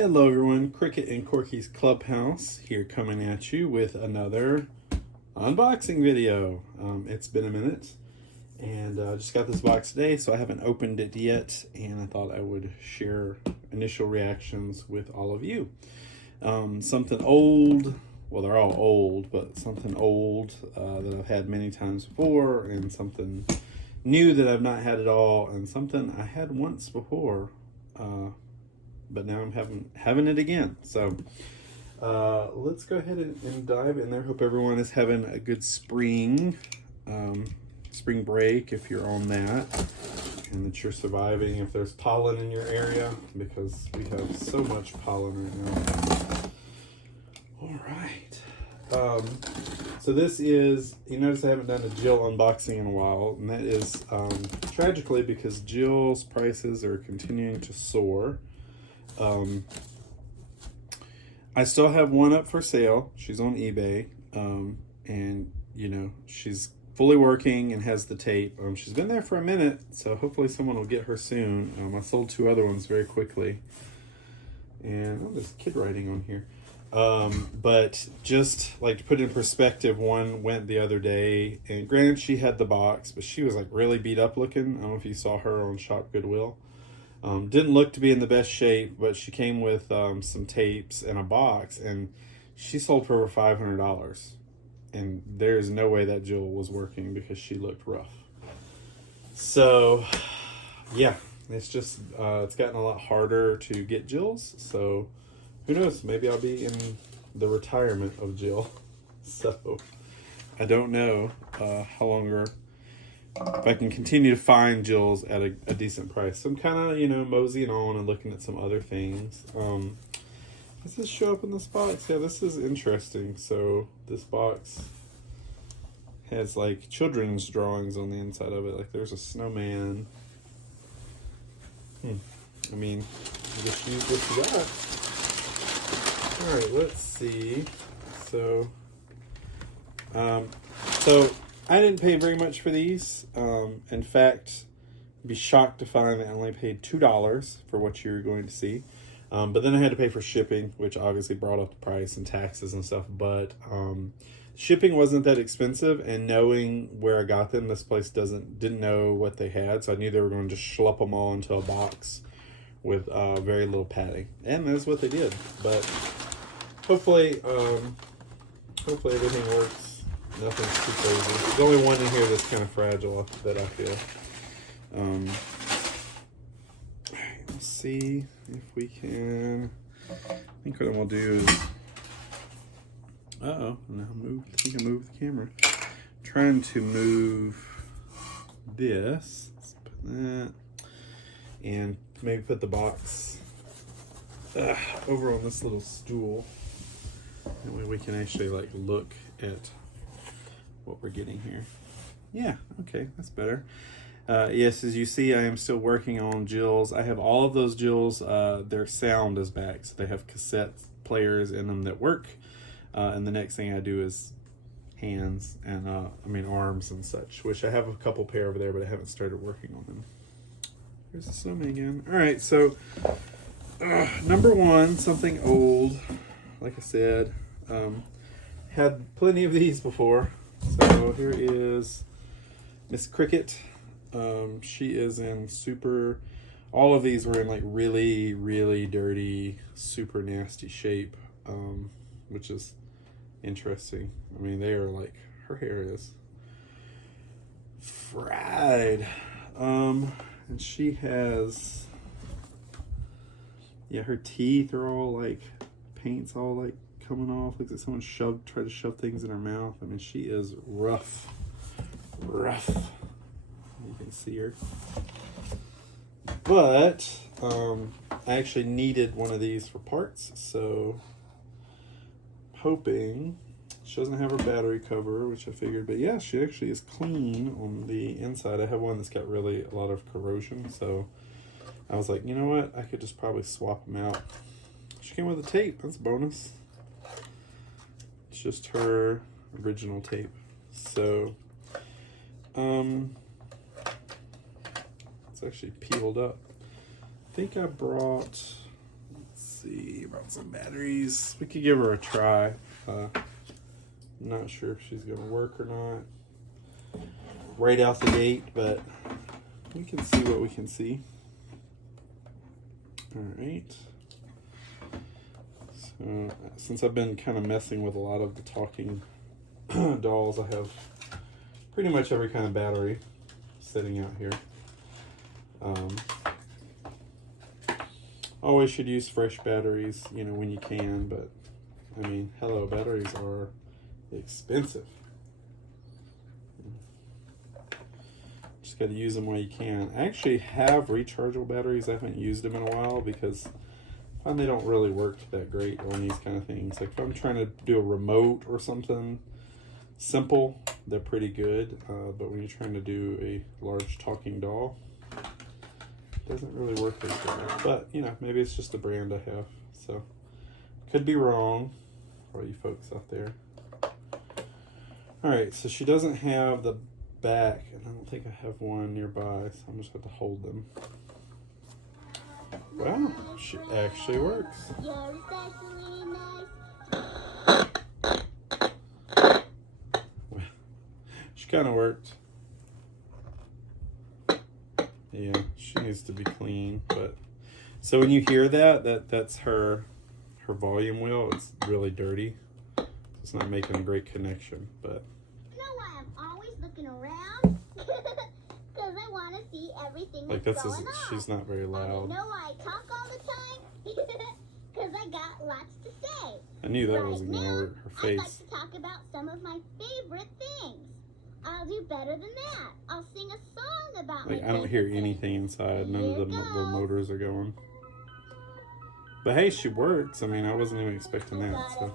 Hello everyone, Cricket and Corky's Clubhouse here coming at you with another unboxing video. It's been a minute and I just got this box today, so I haven't opened it yet, and I thought I would share initial reactions with all of you. Something old, well they're all old, but something old that I've had many times before, and something new that I've not had at all, and something I had once before. But now I'm having it again. So let's go ahead and dive in there. Hope everyone is having a good spring break if you're on that, and that you're surviving if there's pollen in your area, because we have so much pollen right now. All right. So this is, you notice I haven't done a Jill unboxing in a while, and that is tragically because Jill's prices are continuing to soar. I still have one up for sale. She's on eBay, and you know, she's fully working and has the tape. She's been there for a minute, so hopefully someone will get her soon. I sold two other ones very quickly, and oh, there's kid writing on here. But just like to put in perspective, one went the other day, and granted she had the box, but she was like really beat up looking. I don't know if you saw her on Shop Goodwill. Didn't look to be in the best shape, but she came with some tapes and a box, and she sold for over $500. And there's no way that Jill was working because she looked rough. So, yeah, it's just, it's gotten a lot harder to get Jill's. So, who knows? Maybe I'll be in the retirement of Jill. So, I don't know how longer. If I can continue to find Jill's at a decent price. So I'm kind of, you know, moseying on and looking at some other things. Does this show up in this box? Yeah, this is interesting. So this box has like children's drawings on the inside of it. Like there's a snowman. I mean, I guess you use what you got. All right, let's see. So I didn't pay very much for these. In fact, I'd be shocked to find that I only paid $2 for what you're going to see. But then I had to pay for shipping, which obviously brought up the price and taxes and stuff. But shipping wasn't that expensive, and knowing where I got them, this place didn't know what they had, so I knew they were going to just schlepp them all into a box with very little padding, and that's what they did. But hopefully everything works. Nothing's too crazy. There's only one in here that's kind of fragile that I feel. Alright, let's see if we can. I think what I'm gonna do is. Now I think I moved the camera. I'm trying to move this. Let's put that. And maybe put the box over on this little stool. That way we can actually like look at what we're getting here. Yeah, okay, that's better. Yes, as you see, I am still working on Jill's. I have all of those Jill's. Their sound is back, so they have cassette players in them that work. And the next thing I do is hands and arms and such, which I have a couple pair over there, but I haven't started working on them. Here's the snowman again. All right, so number one, something old. Like I said, had plenty of these before. So here is Miss Cricket. She is in super, all of these were in like really, really dirty, super nasty shape, which is interesting. I mean, they are like, her hair is fried. And she has, yeah, her teeth are all like, paint's all like coming off. Looks like someone tried to shove things in her mouth. I mean, she is rough. You can see her. But I actually needed one of these for parts, so I'm hoping she doesn't have her battery cover, which I figured, but yeah, she actually is clean on the inside. I have one that's got really a lot of corrosion, so I was like, you know what? I could just probably swap them out. She came with a tape. That's a bonus. It's just her original tape. So, it's actually peeled up. I think I brought, let's see about some batteries. We could give her a try. I'm not sure if she's gonna work or not right out the gate, but we can see what we can see. All right. So since I've been kind of messing with a lot of the talking dolls, I have pretty much every kind of battery sitting out here. Always should use fresh batteries, you know, when you can, but I mean, hello, batteries are expensive. Just got to use them while you can. I actually have rechargeable batteries. I haven't used them in a while because I find they don't really work that great on these kind of things. Like if I'm trying to do a remote or something simple, they're pretty good. But when you're trying to do a large talking doll, it doesn't really work as well. But, you know, maybe it's just the brand I have. So, could be wrong for you folks out there. Alright, so she doesn't have the back, and I don't think I have one nearby, so I'm just going to hold them. Wow, she actually works. She kind of worked. Yeah, she needs to be clean, but so when you hear that's her volume wheel. It's really dirty. It's not making a great connection, but you know why I'm always looking around? Because I want to see everything that's going on. She's not very loud. You know why I talk all the time? Because I got lots to say. I knew that was gonna hurt her face. I'd like to talk about some of my favorite things. I'll do better than that. I'll sing a song about like my I don't hear favorite anything things. inside. None of the motors are going. But hey, she works. I mean, I wasn't even expecting that. So.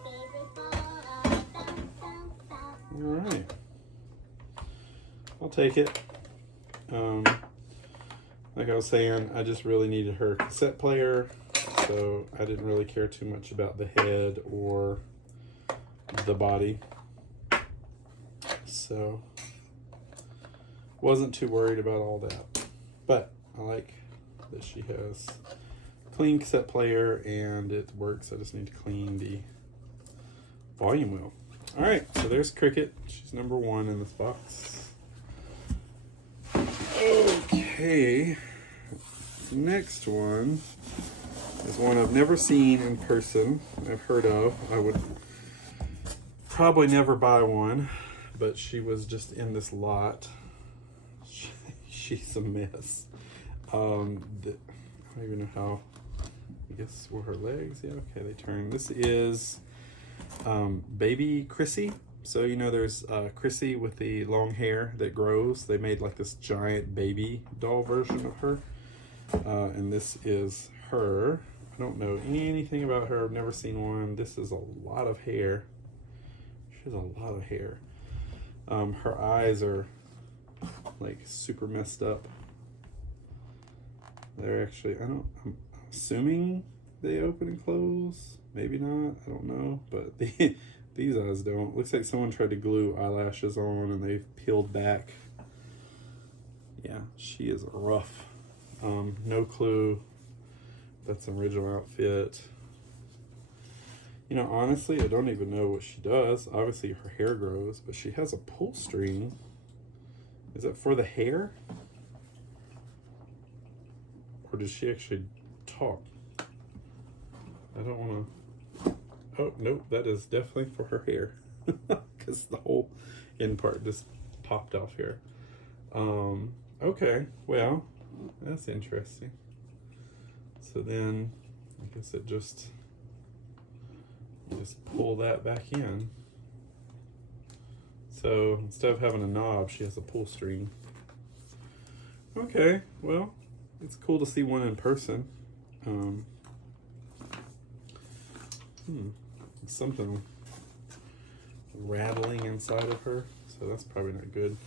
All right, I'll take it. Like I was saying, I just really needed her cassette player, so I didn't really care too much about the head or the body. So wasn't too worried about all that. But I like that she has clean cassette player and it works. I just need to clean the volume wheel. All right, so there's Cricket. She's number 1 in this box. Okay, the next one is one I've never seen in person. I've heard of. I would probably never buy one, but she was just in this lot. She's a mess. I don't even know how. I guess were her legs? Yeah, okay, they turn. This is baby Chrissy. So, you know, there's Chrissy with the long hair that grows. They made like this giant baby doll version of her. And this is her. I don't know anything about her. I've never seen one. This is a lot of hair. She has a lot of hair. Her eyes are like super messed up. They're actually, I'm assuming they open and close. Maybe not. I don't know. But these eyes don't. Looks like someone tried to glue eyelashes on and they've peeled back. Yeah, she is rough. No clue. That's an original outfit. You know, honestly, I don't even know what she does. Obviously, her hair grows, but she has a pull string. Is that for the hair? Or does she actually talk? I don't want to... Oh, nope, that is definitely for her hair. Because the whole end part just popped off here. Okay, well, that's interesting. So then, I guess it just pull that back in. So instead of having a knob, she has a pull string. Okay, well, it's cool to see one in person. Something rattling inside of her, so that's probably not good.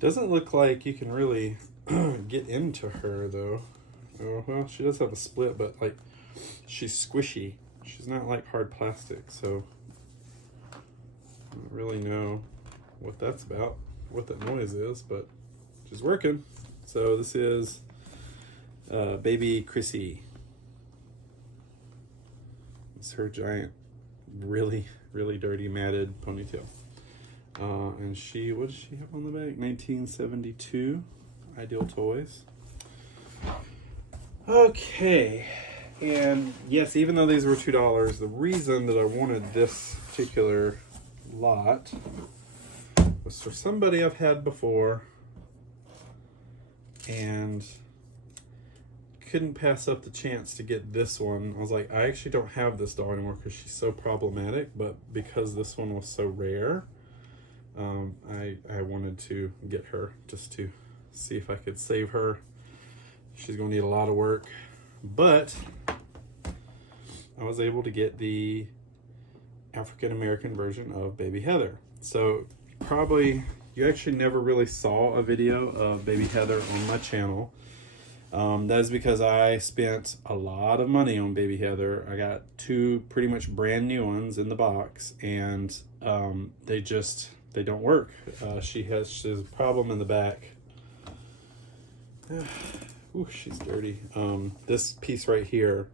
Doesn't look like you can really get into her though. Oh, well, she does have a split, but like she's squishy. She's not like hard plastic, so I don't really know what that's about, what that noise is, but she's working. So this is baby Chrissy. It's her giant, really, really dirty matted ponytail. And she, what does she have on the back? 1972, Ideal Toys. Okay, and yes, even though these were $2, the reason that I wanted this particular lot was for somebody I've had before and couldn't pass up the chance to get this one. I was like, I actually don't have this doll anymore because she's so problematic, but because this one was so rare, I wanted to get her just to see if I could save her. She's gonna need a lot of work, but I was able to get the African American version of Baby Heather. So probably you actually never really saw a video of Baby Heather on my channel. That is because I spent a lot of money on Baby Heather. I got 2 pretty much brand new ones in the box, and they don't work. She has a problem in the back. Ooh, she's dirty. This piece right here,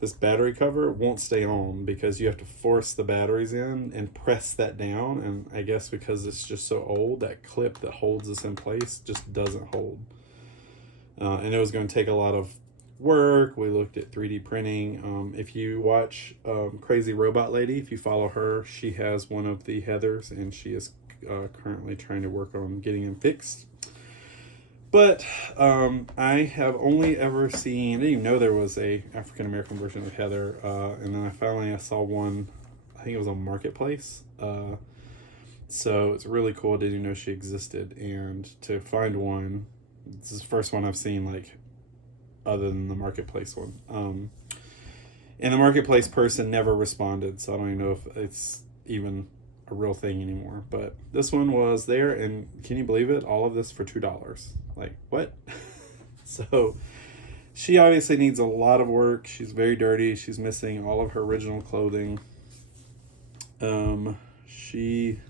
this battery cover won't stay on because you have to force the batteries in and press that down. And I guess because it's just so old, that clip that holds this in place just doesn't hold. And it was going to take a lot of work. We looked at 3D printing. If you watch Crazy Robot Lady, if you follow her, she has one of the Heathers, and she is currently trying to work on getting them fixed. But I have only ever seen, I didn't even know there was a African American version of Heather, and then I saw one, I think it was on Marketplace. So it's really cool. I didn't even know she existed, and to find one, this is the first one I've seen, like, other than the Marketplace one. And the Marketplace person never responded, so I don't even know if it's even a real thing anymore. But this one was there, and can you believe it? All of this for $2. Like, what? So she obviously needs a lot of work. She's very dirty. She's missing all of her original clothing. She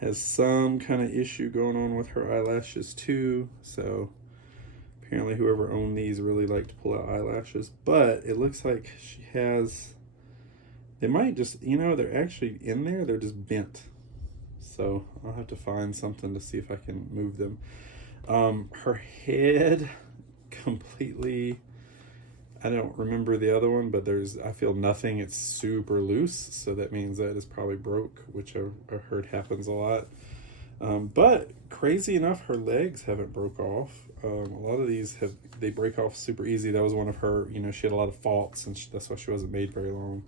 has some kind of issue going on with her eyelashes too. So apparently whoever owned these really liked to pull out eyelashes. But it looks like she has, they might just, they're actually in there. They're just bent. So I'll have to find something to see if I can move them. Her head completely, I don't remember the other one, but I feel nothing. It's super loose. So that means that it's probably broke, which I heard happens a lot. But crazy enough, her legs haven't broke off. A lot of these they break off super easy. That was one of her, she had a lot of faults, and that's why she wasn't made very long.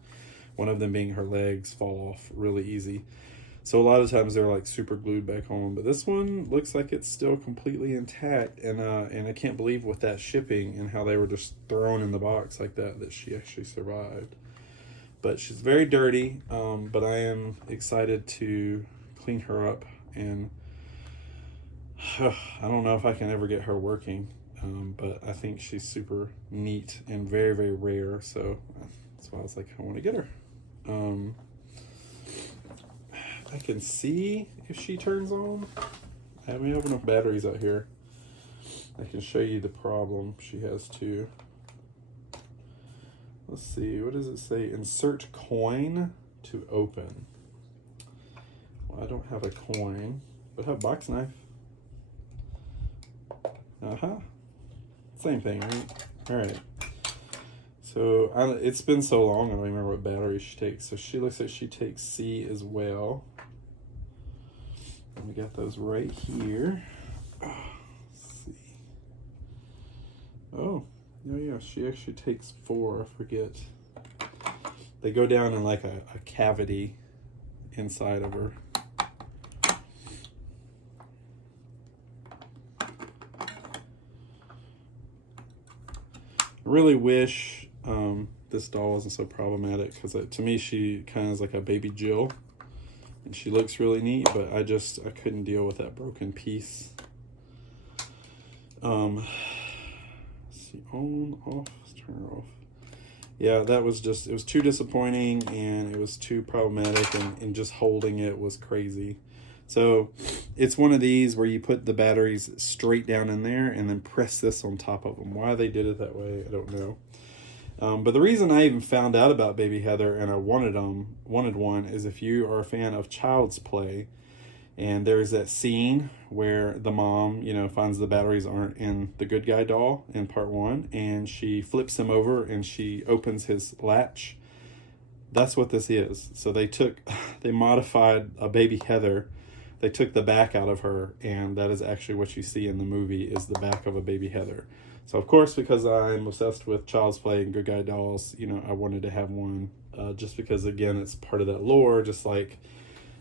One of them being her legs fall off really easy. So a lot of times they're like super glued back on, but this one looks like it's still completely intact, and I can't believe with that shipping and how they were just thrown in the box like that she actually survived. But she's very dirty, but I am excited to clean her up, and I don't know if I can ever get her working, but I think she's super neat and very, very rare, so that's why I was like, I want to get her. I can see if she turns on. I have enough batteries out here. I can show you the problem she has too. Let's see, what does it say? Insert coin to open. Well, I don't have a coin, but I have a box knife. Same thing, right? All right. So it's been so long, I don't remember what battery she takes. So she looks like she takes C as well. And we got those right here. Let's see. Oh, yeah, she actually takes 4, I forget. They go down in like a cavity inside of her. I really wish this doll wasn't so problematic, because to me she kind of is like a baby Jill, and she looks really neat, but I couldn't deal with that broken piece. Let's see, on, off, let's turn her off. Yeah, it was too disappointing, and it was too problematic, and just holding it was crazy. So it's one of these where you put the batteries straight down in there and then press this on top of them. Why they did it that way, I don't know. But the reason I even found out about Baby Heather and I wanted one is if you are a fan of Child's Play, and there's that scene where the mom, finds the batteries aren't in the good guy doll in part 1, and she flips him over and she opens his latch. That's what this is. So they modified a Baby Heather. They took the back out of her, and that is actually what you see in the movie is the back of a Baby Heather. So of course, because I'm obsessed with Child's Play and Good Guy dolls, I wanted to have one, just because again, it's part of that lore, just like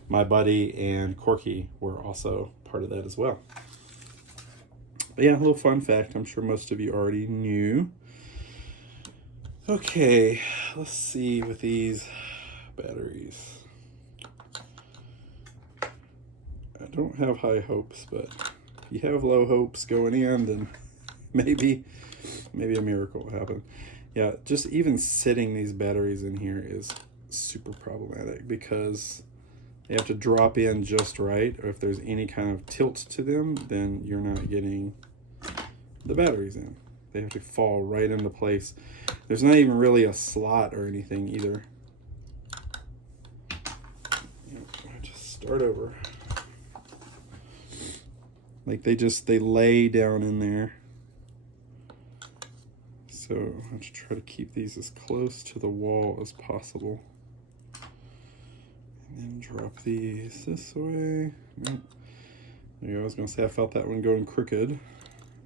my buddy and Corky were also part of that as well. But yeah, a little fun fact I'm sure most of you already knew. Okay, let's see with these batteries. I don't have high hopes, but if you have low hopes going in, then maybe a miracle will happen. Yeah, just even sitting these batteries in here is super problematic because they have to drop in just right, or if there's any kind of tilt to them, then you're not getting the batteries in. They have to fall right into place. There's not even really a slot or anything either. Just start over. Like they lay down in there. So I have to try to keep these as close to the wall as possible. And then drop these this way. There you go. I was going to say I felt that one going crooked.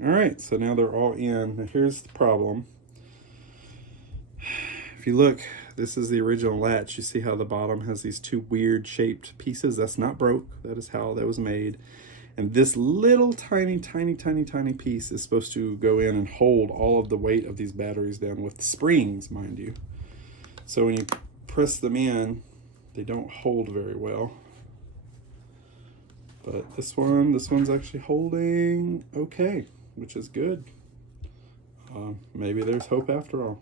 All right, so now they're all in. Now here's the problem. If you look, this is the original latch. You see how the bottom has these two weird shaped pieces? That's not broke. That is how that was made. And this little tiny piece is supposed to go in and hold all of the weight of these batteries down with springs, mind you. So when you press them in, they don't hold very well. But this one's actually holding okay, which is good. Maybe there's hope after all.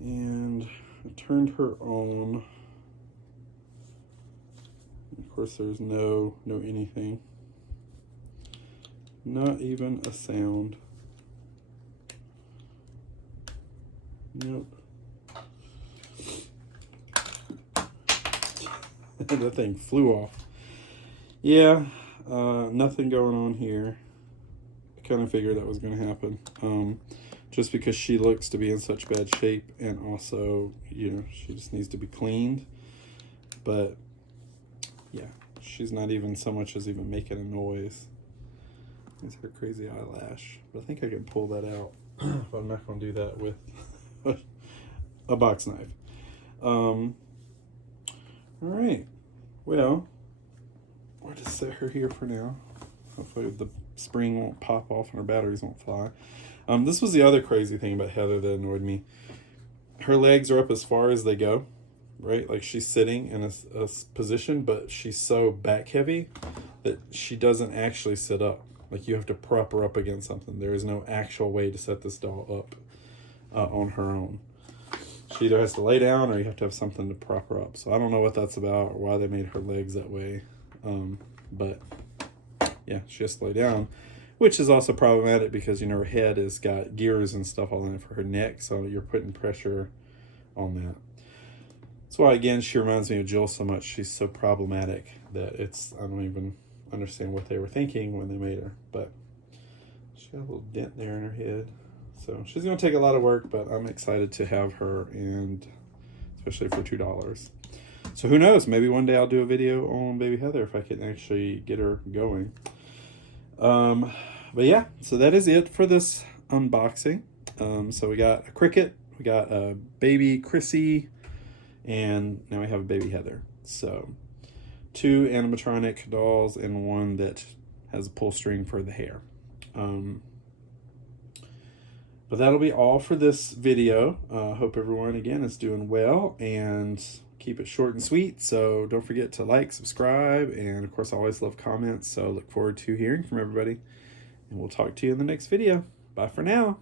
And I turned her on. Of course, there's no anything. Not even a sound. Nope. The thing flew off. Yeah, nothing going on here. I kind of figured that was going to happen. Just because she looks to be in such bad shape, and also, she just needs to be cleaned. But yeah, she's not even so much as even making a noise. It's her crazy eyelash. But I think I can pull that out. But I'm not going to do that with a box knife. All right. Well, we'll just set her here for now. Hopefully the spring won't pop off and her batteries won't fly. This was the other crazy thing about Heather that annoyed me. Her legs are up as far as they go, right? Like she's sitting in a position, but she's so back heavy that she doesn't actually sit up. Like you have to prop her up against something. There is no actual way to set this doll up on her own. She either has to lay down or you have to have something to prop her up. So I don't know what that's about or why they made her legs that way. But yeah, she has to lay down, which is also problematic because, her head has got gears and stuff all in it for her neck. So you're putting pressure on that. That's why, again, she reminds me of Jill so much. She's so problematic that I don't even understand what they were thinking when they made her. But she got a little dent there in her head. So she's going to take a lot of work, but I'm excited to have her, and especially for $2. So who knows? Maybe one day I'll do a video on Baby Heather if I can actually get her going. But yeah, so that is it for this unboxing. So we got a Cricket, we got a baby Chrissy, and now we have a Baby Heather. So 2 animatronic dolls and one that has a pull string for the hair. But that'll be all for this video. Hope everyone, again, is doing well, and keep it short and sweet. So don't forget to like, subscribe, and of course, I always love comments. So look forward to hearing from everybody, and we'll talk to you in the next video. Bye for now.